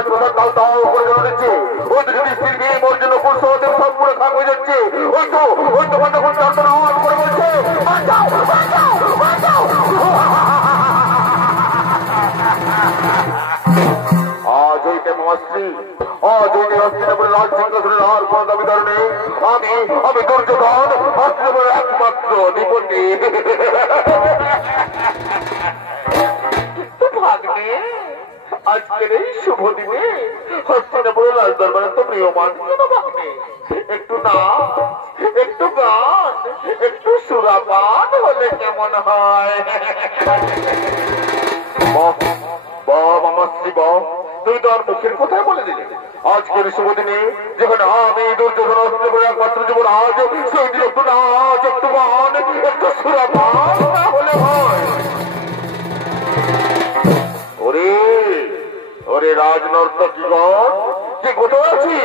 রাজপ্রসাদ তাও তাও করে জন্য দিচ্ছে। ওই তো যদি স্ত্রী মেয়ে মোর জন্য পুরুষদের সব পুরো খাক হয়ে যাচ্ছে। ওই তো তখন চন্দন করে বলছে বাঁচাও বাঁচাও বাঁচাও। আজ হইতে মাসি আজ হইতে হস্তিনাপুরের রাজ সিংহাসনের আর কোন দাবিদার নেই। আমি দুর্যোধন হস্তিনাপুরের একমাত্র অধিপতি। ভাগ্নে আজকের এই শুভ দিনে হস্তিনাপুরের রাজ দরবারে তো প্রিয় মানুষ ভাগ্নে একটু নাম একটু গান একটু সুরাপান হলে কেমন হয়? তুই তো আর মুখের কোথায় বলে দিলি আজকের শুভ দিনে যেখানে আমি দুর্যোধন একমাত্র জীবন আজ সেই দিন একটু নাচ একটু গান একটু সুরাপান না হলে হয়? ওরে ওরে রাজনর্তকীগণ কি কোথায় আছি?